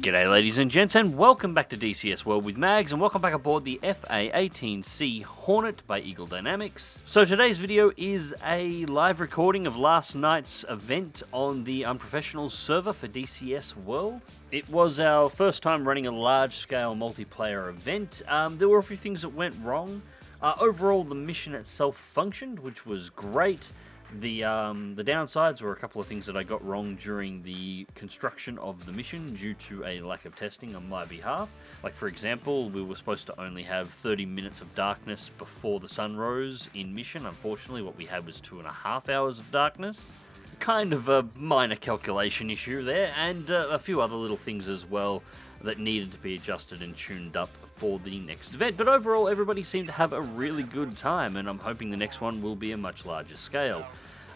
G'day ladies and gents, and welcome back to DCS World with Mags, and welcome back aboard the A-18C Hornet by Eagle Dynamics. So today's video is a live recording of last night's event on the Unprofessionals server for DCS World. It was our first time running a large-scale multiplayer event. There were a few things that went wrong. Overall, the mission itself functioned, which was great. The downsides were a couple of things that I got wrong during the construction of the mission due to a lack of testing on my behalf. Like, for example, we were supposed to only have 30 minutes of darkness before the sun rose in mission. Unfortunately, what we had was 2.5 hours of darkness. Kind of a minor calculation issue there, and a few other little things as well that needed to be adjusted and tuned up for the next event. But overall, everybody seemed to have a really good time, and I'm hoping the next one will be a much larger scale.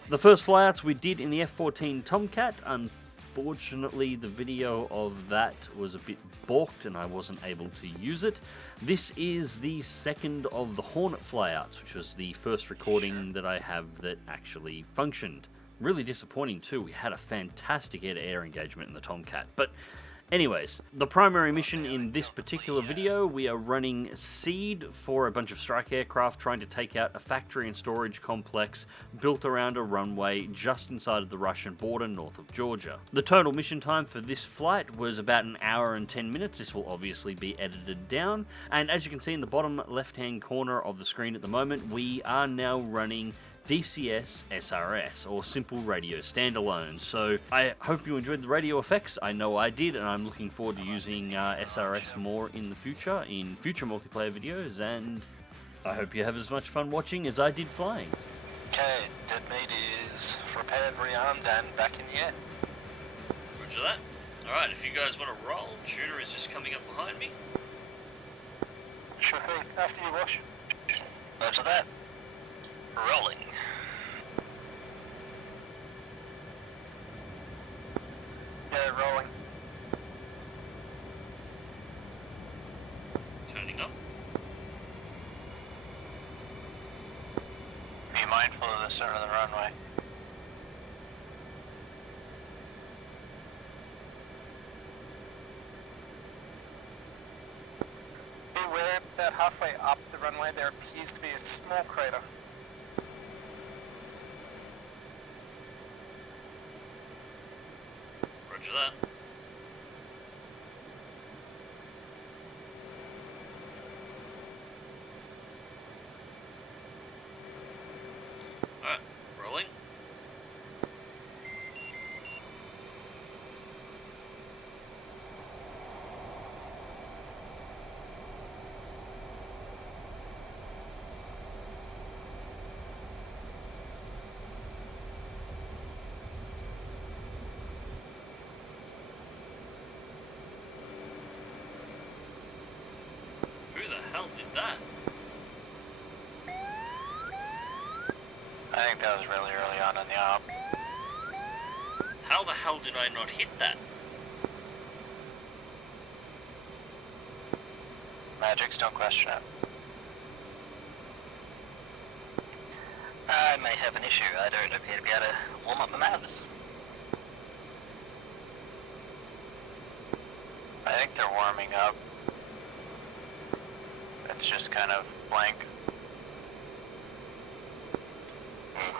The first flyouts we did in the F-14 Tomcat. Unfortunately, the video of that was a bit balked and I wasn't able to use it. This is the second of the Hornet flyouts, which was the first recording that I have that actually functioned. Really disappointing too. We had a fantastic air-to-air engagement in the Tomcat. But anyways, the primary mission in this particular video, we are running SEED for a bunch of strike aircraft trying to take out a factory and storage complex built around a runway just inside of the Russian border north of Georgia. The total mission time for this flight was about 1 hour and 10 minutes. This will obviously be edited down. And as you can see in the bottom left-hand corner of the screen at the moment, we are now running DCS SRS, or Simple Radio Standalone. So I hope you enjoyed the radio effects. I know I did, and I'm looking forward to using SRS more in the future, in future multiplayer videos, and I hope you have as much fun watching as I did flying. Okay, dead meat is repaired, rearmed, and back in the air. Roger that. Alright, if you guys want to roll, Tuner is just coming up behind me. Sure thing, after you, Wash. Roger that. Rolling. Yeah, rolling. Turning up. Be mindful of the center of the runway. Beware, about halfway up the runway there appears to be a small crater. Roger that. Alright, rolling. Who the hell did that? I think that was really early on in the op. How the hell did I not hit that? Magics, don't question it. I may have an issue. I don't appear to be able to warm up the Mavs. I think they're warming up. It's just kind of blank.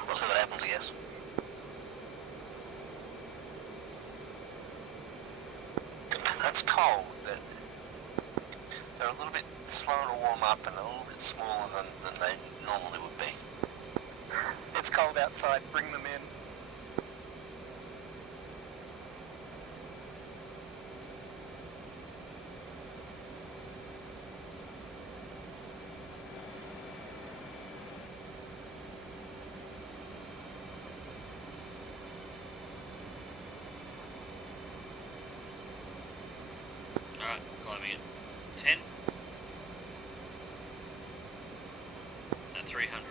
We'll see what happens, I guess. That's cold. They're a little bit slower to warm up and a little bit smaller than they normally would be. It's cold outside, bring them in. Alright, climbing it. 10. At 300.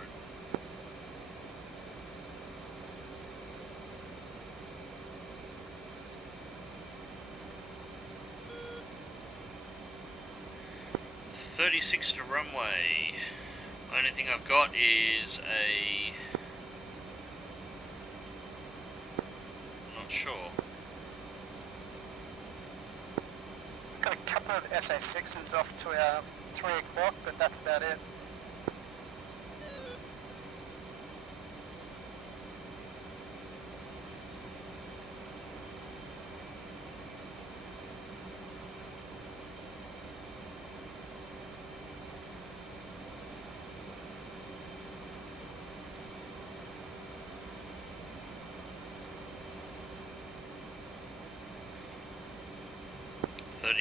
.36 to runway. Only thing I've got is a SA6s off to our 3 o'clock, but that's about it.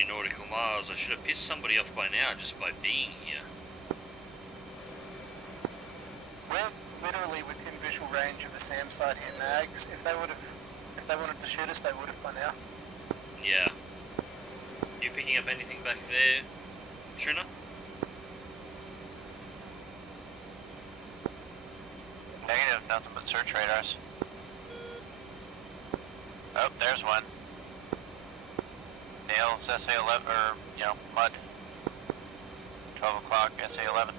Nautical miles. I should have pissed somebody off by now just by being here. We're literally within visual range of the SAM site here, Mags. If they wanted to shoot us, they would have by now. Yeah. You picking up anything back there, Trina? Negative, nothing but search radars. Oh, there's one. Nails SA11, or, mud. 12 o'clock, SA11.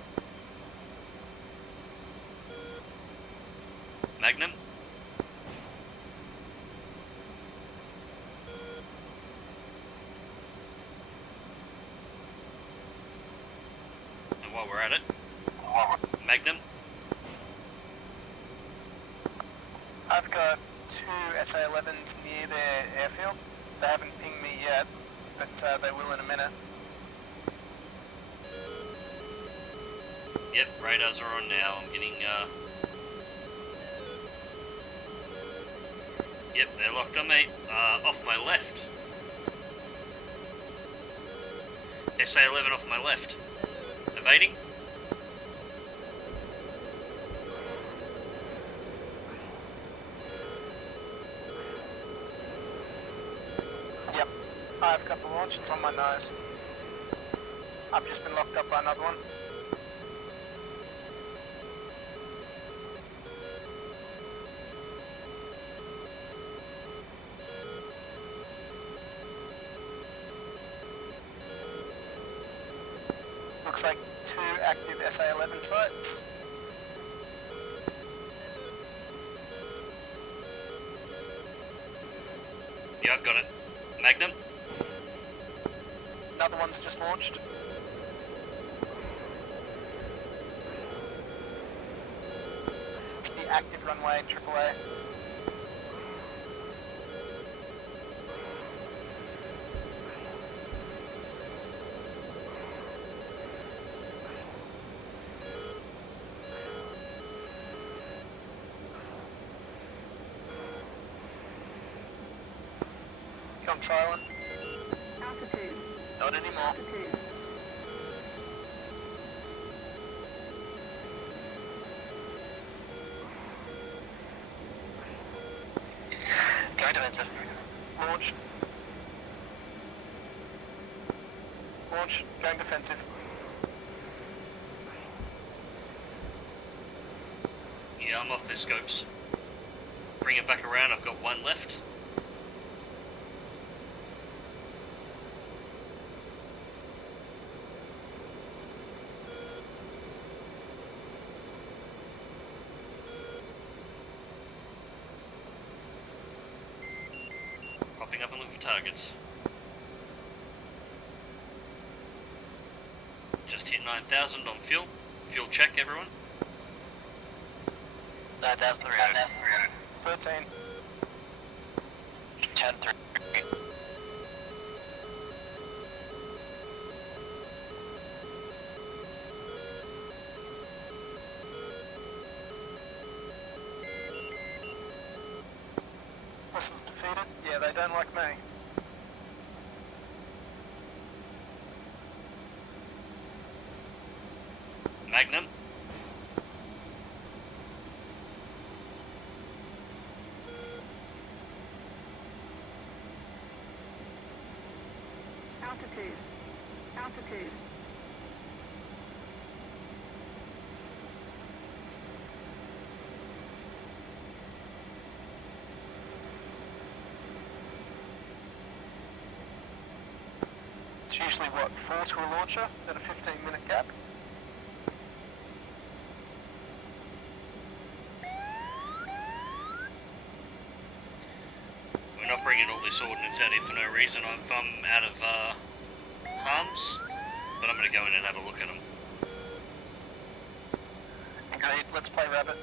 Magnum? And while we're at it, Magnum? I've got 2 SA11s near their airfield. They haven't pinged me yet, but they will in a minute. Yep, radars are on now. I'm getting, Yep, they're locked on me. Off my left. SA11 off my left. Evading. Yep, I've got the launches on my nose. I've just been locked up by another one. Looks like 2 active SA11 sites. Yeah, I've got it. Magnum? Another one's just launched. The active runway, AAA. Gone silent. Altitude. Not anymore. Altitude. Going defensive. Launch. Launch. Going defensive. Yeah, I'm off their scopes. Bring it back around, I've got 1 left. Popping up and looking for targets. Just hit 9,000 on fuel. Fuel check, everyone. 9,300. 13. 10-3. Whistle's defeated? Yeah, they don't like me. Magnum. Altitude. Altitude. It's usually, what, 4 to a launcher at a 15-minute gap? We're not bringing all this ordnance out here for no reason. I'm out of harms, but I'm going to go in and have a look at them. Agreed, let's play rabbit.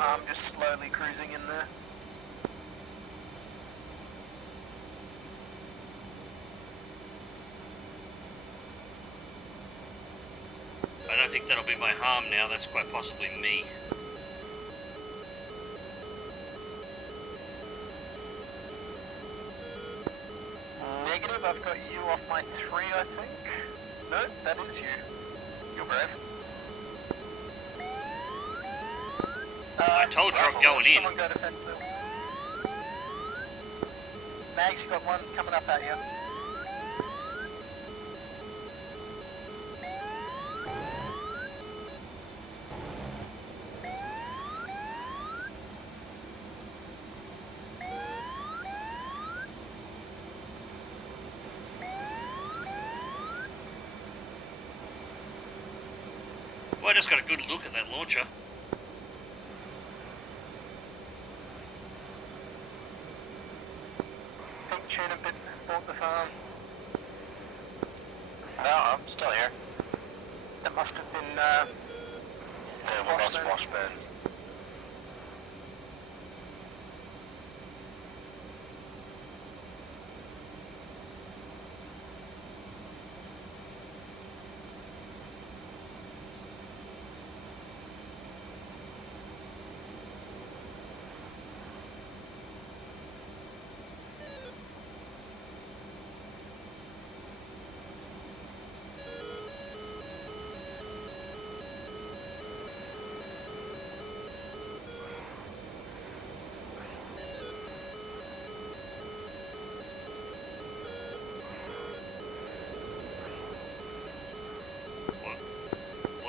I'm just slowly cruising in there. I don't think that'll be my harm now, that's quite possibly me. Negative, I've got you off my 3, I think. No, that is you. You're brave. I told you I'm going in. Someone go defensive. Mags, you got one coming up at you. Well, I just got a good look at that launcher. Bought the farm. No, I'm still here. That must have been, yeah, we lost Washburn.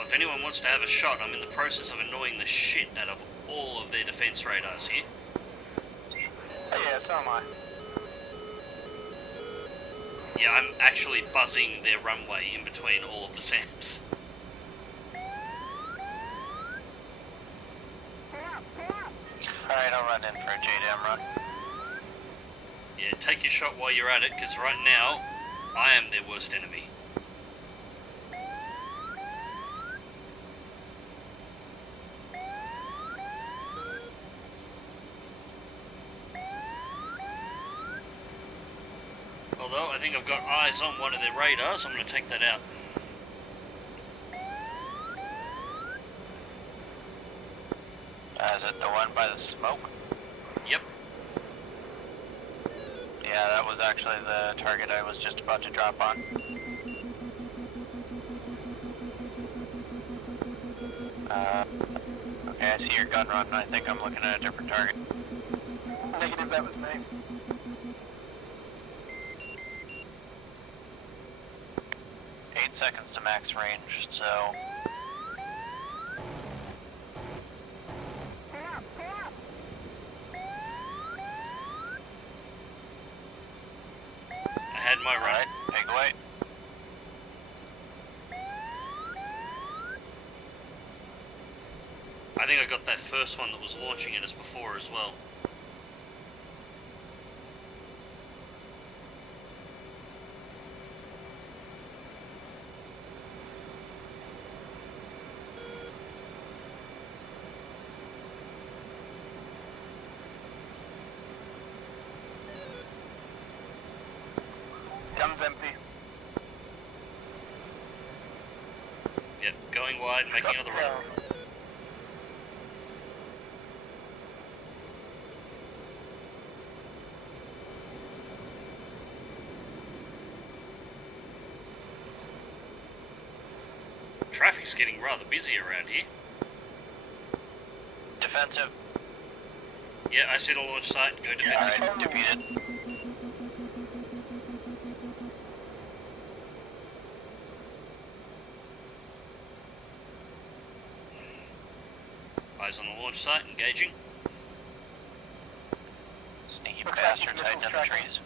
If anyone wants to have a shot, I'm in the process of annoying the shit out of all of their defense radars here. Oh yeah, so am I. Yeah, I'm actually buzzing their runway in between all of the SAMs. Alright, I'll run in for a JDAM run. Yeah, take your shot while you're at it, because right now, I am their worst enemy. Although, I think I've got eyes on one of their radars, I'm going to take that out. Is it the one by the smoke? Yep. Yeah, that was actually the target I was just about to drop on. Okay, I see your gun run. I think I'm looking at a different target. Negative, that was me. Seconds to max range, so... I had my run. Alright, take away. I think I got that first one that was launching at us before as well. Gun's empty. Yep, going wide, making another run. Traffic's getting rather busy around here. Defensive. Yeah, I see the launch site. Go defensive. Alright, defeated. Eyes on the launch site, engaging. Sneaky bastards hiding in the trees.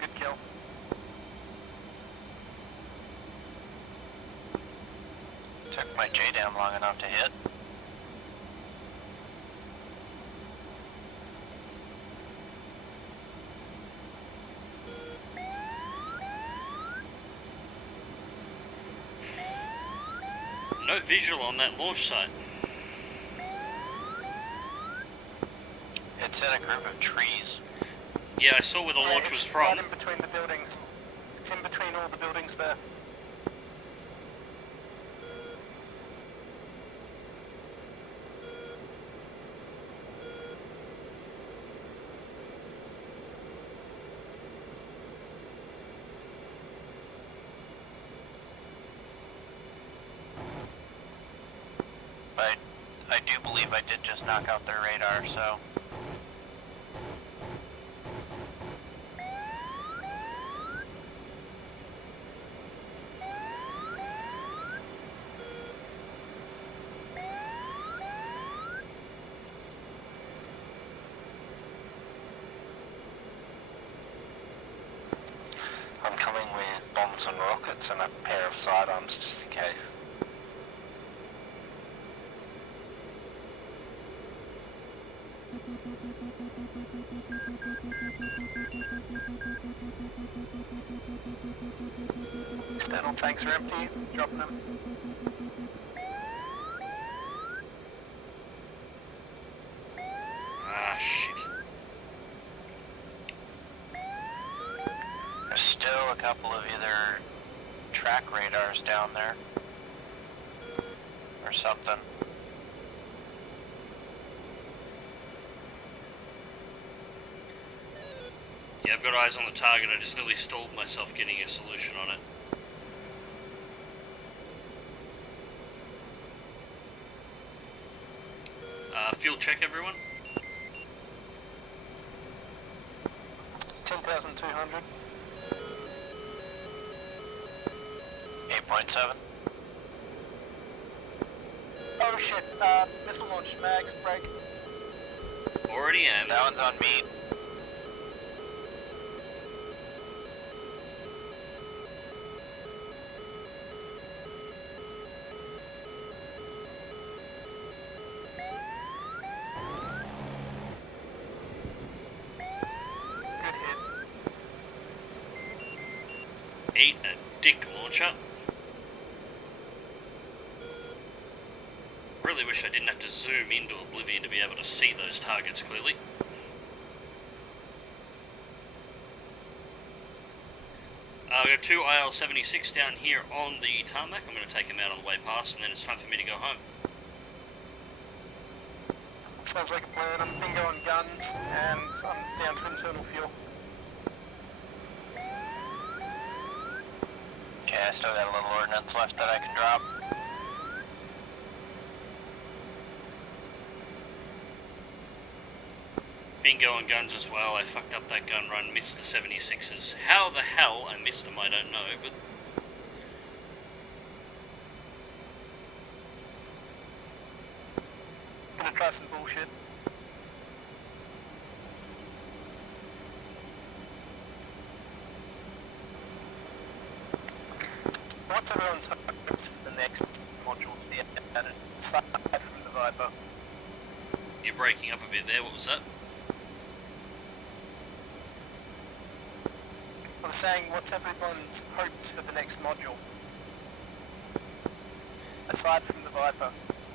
Good kill. Took my J down long enough to hit. No visual on that launch site. It's in a group of trees. Yeah, I saw where the launch was from. Right in between the buildings. It's in between all the buildings there. I do believe I did just knock out their radar, so... I'm coming with bombs and rockets and a pair of sidearms just in case. External tanks are empty, dropping them. Ah, shit. There's still a couple of either track radars down there or something. Yeah, I've got eyes on the target. I just nearly stalled myself getting a solution on it. Field check, everyone. 10,200. 8.7. Oh shit, missile launch, mag, break. Already am. That one's on me. Good hit. Ate a dick launcher. Really wish I didn't have to zoom into Oblivion to be able to see those targets clearly. I've got two IL-76 down here on the tarmac. I'm going to take them out on the way past, and then it's time for me to go home. Sounds like a plan. I'm bingo on guns, and I'm down to internal fuel. Okay, I still got a little ordnance left that I can drop. Bingo on guns as well. I fucked up that gun run, missed the 76s. How the hell I missed them, I don't know, but... Gonna try some bullshit. What's everyone's hopes for the next module to be added aside from the Viper? You're breaking up a bit there, what was that? I'm saying, what's everyone's hopes for the next module? Aside from the Viper.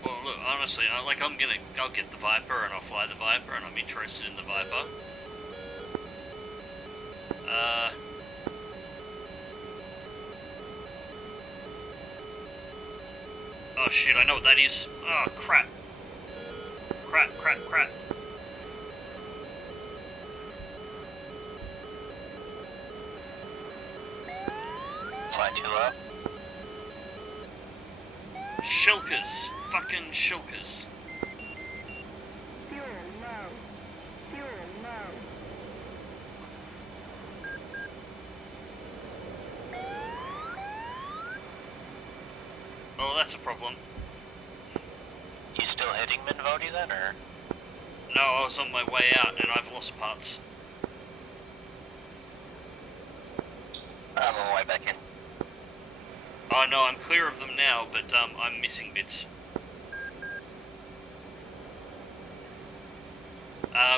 Well, look, honestly, I'll get the Viper and I'll fly the Viper and I'm interested in the Viper. Oh shit, I know what that is. Oh, crap. Crap. fly too low. Shilkers. Fucking shilkers. Fuel low. Fuel low. Oh, that's a problem. You still heading Minvodi then, or? No, I was on my way out and I've lost parts. I'm on my way back in. Oh no, I'm clear of them now, but I'm missing bits.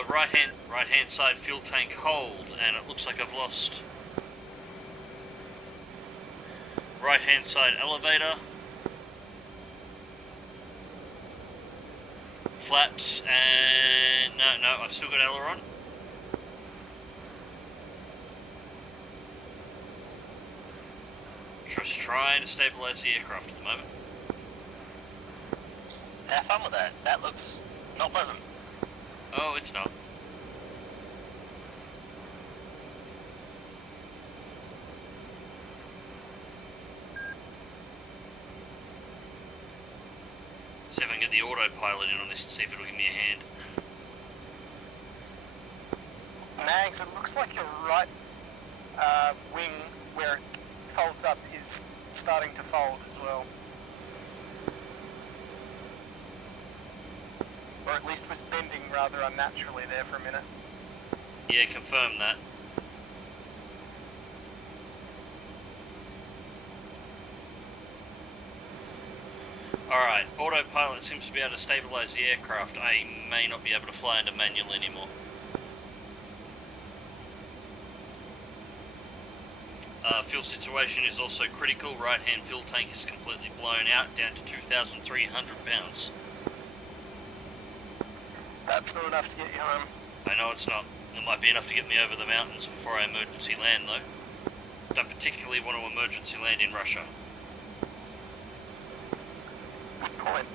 Right hand side fuel tank hold, and it looks like I've lost. Right hand side elevator. Flaps, and no, I've still got aileron. Just trying to stabilize the aircraft at the moment. Have fun with that. That looks not pleasant. Oh, it's not. See if I can get the autopilot in on this and see if it'll give me a hand. Mags, it looks like your right wing, where it folds up, is starting to fold as well. Or at least was bending rather unnaturally there for a minute. Yeah, confirm that. Alright, autopilot seems to be able to stabilize the aircraft. I may not be able to fly under manual anymore. Fuel situation is also critical. Right hand fuel tank is completely blown out, down to 2,300 pounds. That's not enough to get you home. I know it's not. It might be enough to get me over the mountains before I emergency land though. Don't particularly want to emergency land in Russia. Good point.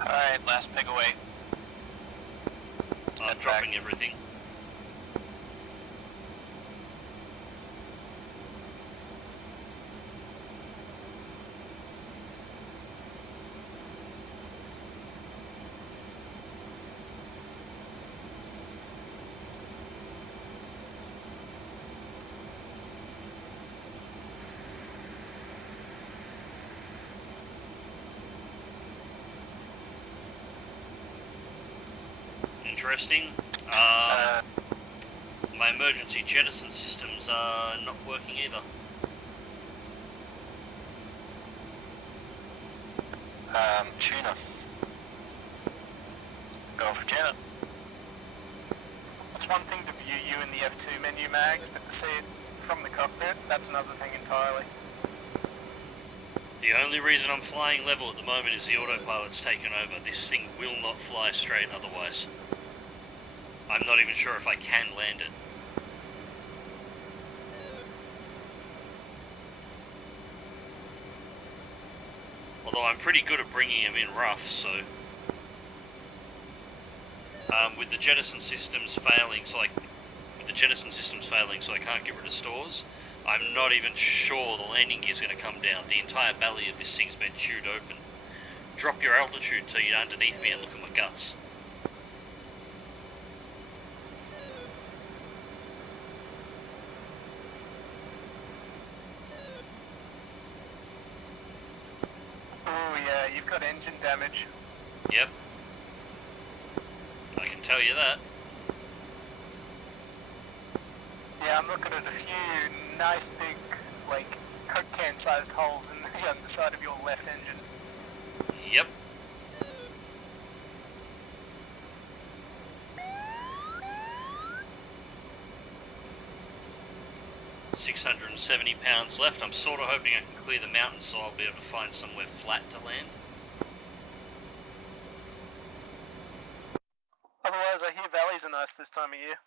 Alright, last peg away. I'm dropping everything. Interesting. My emergency jettison systems are not working either. Tuna. Go for Janet. It's one thing to view you in the F2 menu, Mags, but to see it from the cockpit, that's another thing entirely. The only reason I'm flying level at the moment is the autopilot's taken over. This thing will not fly straight otherwise. I'm not even sure if I can land it. Although I'm pretty good at bringing him in rough, so... with the jettison systems failing, so I can't get rid of stores, I'm not even sure the landing gear's going to come down. The entire belly of this thing's been chewed open. Drop your altitude till you're underneath me and look at my guts. Oh yeah, you've got engine damage. Yep. I can tell you that. Yeah, I'm looking at a few nice big, like, Coke can sized holes in the underside of your left engine. Yep. £670 left. I'm sort of hoping I can clear the mountains so I'll be able to find somewhere flat to land. Otherwise, I hear valleys are nice this time of year.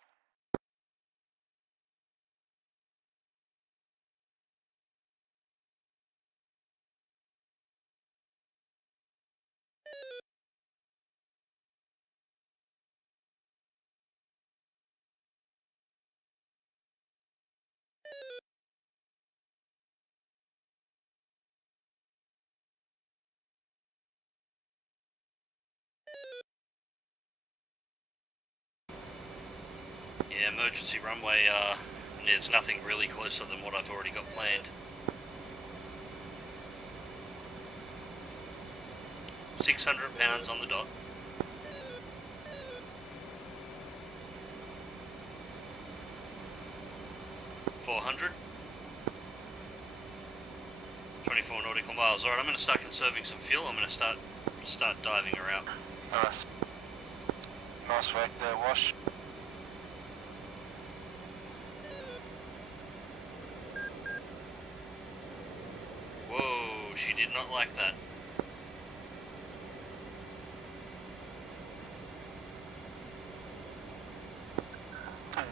Yeah, emergency runway, there's nothing really closer than what I've already got planned. 600 pounds on the dot. $400. 24 nautical miles. Alright, I'm going to start conserving some fuel. I'm going to start diving her out. Nice. Nice work there, Wash. Whoa, she did not like that.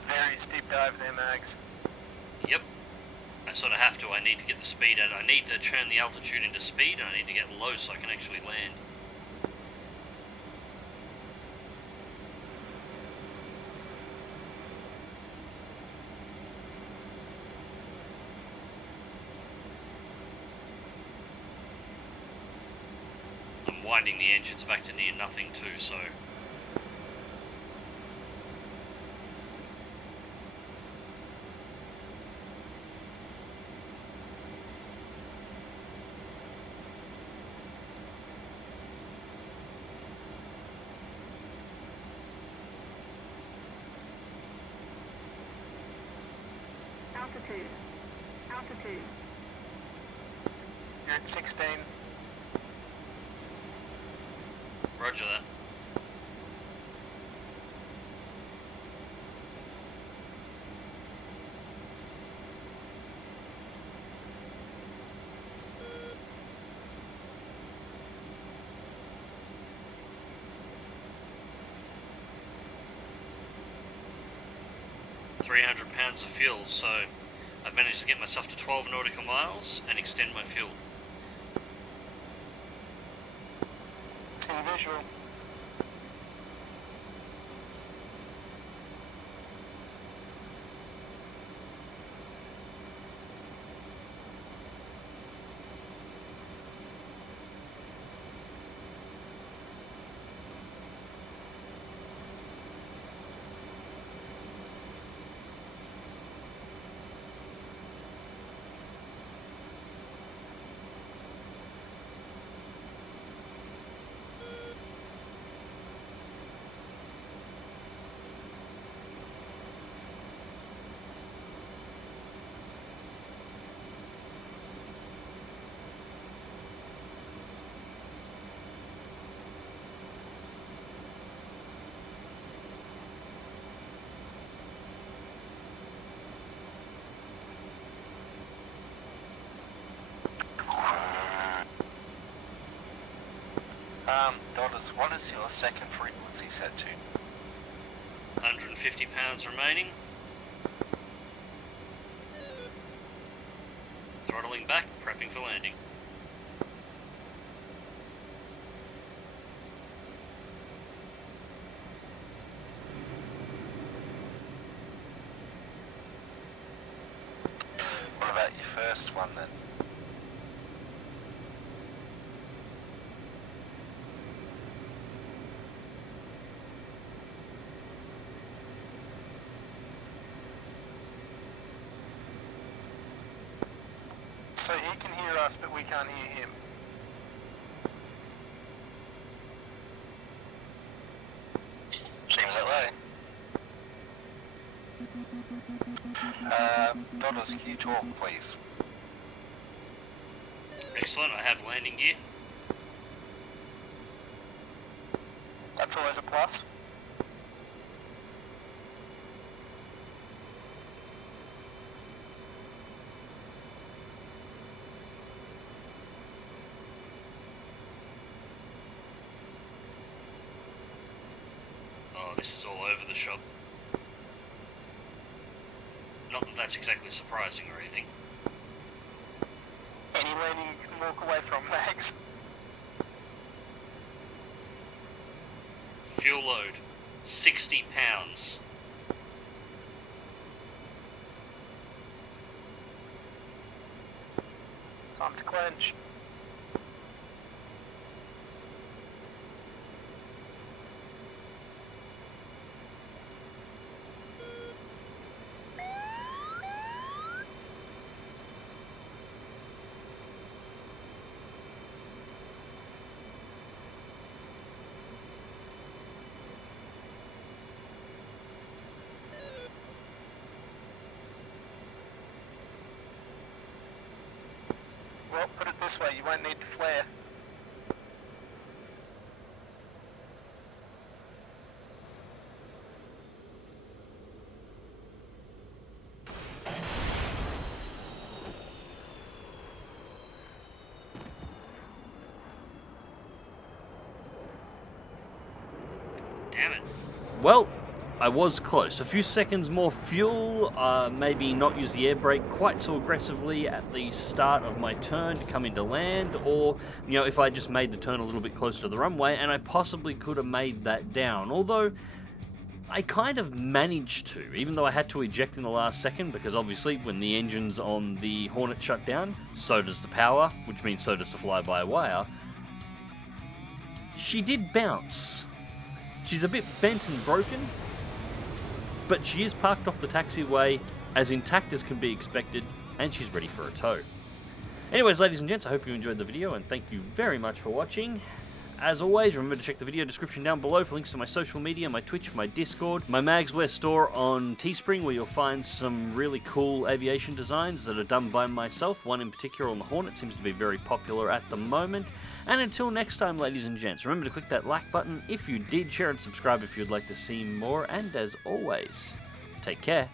Very steep dive there, Mags. Yep. I sort of have to. I need to get the speed out. I need to turn the altitude into speed, and I need to get low so I can actually land. I'm winding the engines back to near nothing too, so... Altitude. Altitude. You're at 16. Roger that. £300 of fuel, so I've managed to get myself to 12 nautical miles and extend my fuel. In visual. Dollars, what is your second frequency set to? 150 pounds remaining. Throttling back, prepping for landing. What about your first one then? So he can hear us, but we can't hear him. Seems that way. Dollars, can you talk, please? Excellent, I have landing gear. That's always a plus. Oh, this is all over the shop. Not that that's exactly surprising or anything. Any landing you can walk away from, Mags. Fuel load, 60 pounds. Time to clench. way, you won't need to flare. Damn it. Well, I was close. A few seconds more fuel, maybe not use the air brake quite so aggressively at the start of my turn to come into land, or, you know, if I just made the turn a little bit closer to the runway, and I possibly could have made that down. Although, I kind of managed to, even though I had to eject in the last second, because obviously when the engines on the Hornet shut down, so does the power, which means so does the fly-by-wire. She did bounce. She's a bit bent and broken, but she is parked off the taxiway as intact as can be expected, and she's ready for a tow. Anyways, ladies and gents, I hope you enjoyed the video, and thank you very much for watching. As always, remember to check the video description down below for links to my social media, my Twitch, my Discord, my Magswear store on Teespring, where you'll find some really cool aviation designs that are done by myself. One in particular on the Hornet seems to be very popular at the moment. And until next time, ladies and gents, remember to click that like button if you did, share and subscribe if you'd like to see more, and as always, take care.